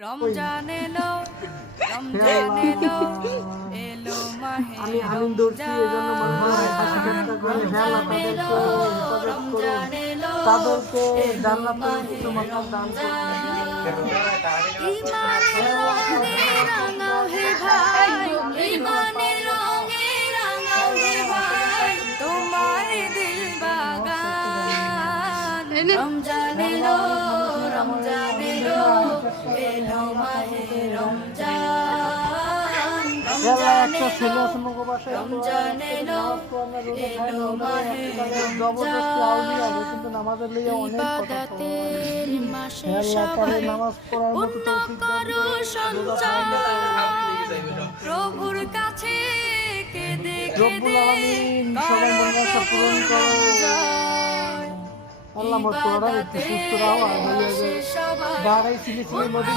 রমজান এলো রমজান এলো এলো মাহে আমি আমিন দৌড়ছি এই জন্য মনে হাসি করে রমজান এলো রমজান এলো তাদেরকে এলো জান্নাতের মাহে কিছু মাকাম দান করুন। ইমানের রঙে রাঙাও হে ভাই ইমানের রঙে রাঙাও হে ভাই তোমার দিল বাগান রমজান এলো রমজান এলো এলো মাহে রমজান রমজান এলো রমজান এলো এলো মাহে রমজান ইবাদতের মাসে সবাই পুণ্য করো সঞ্চয় প্রভুর কাছে কেঁদে কেঁদে করো প্রভুর নাম জয় আল্লাহ মত করা একটু সুস্থ রাও আর ইবাদতের মাসে সবাই দাঁড়াই সিলি সিলির মধ্যে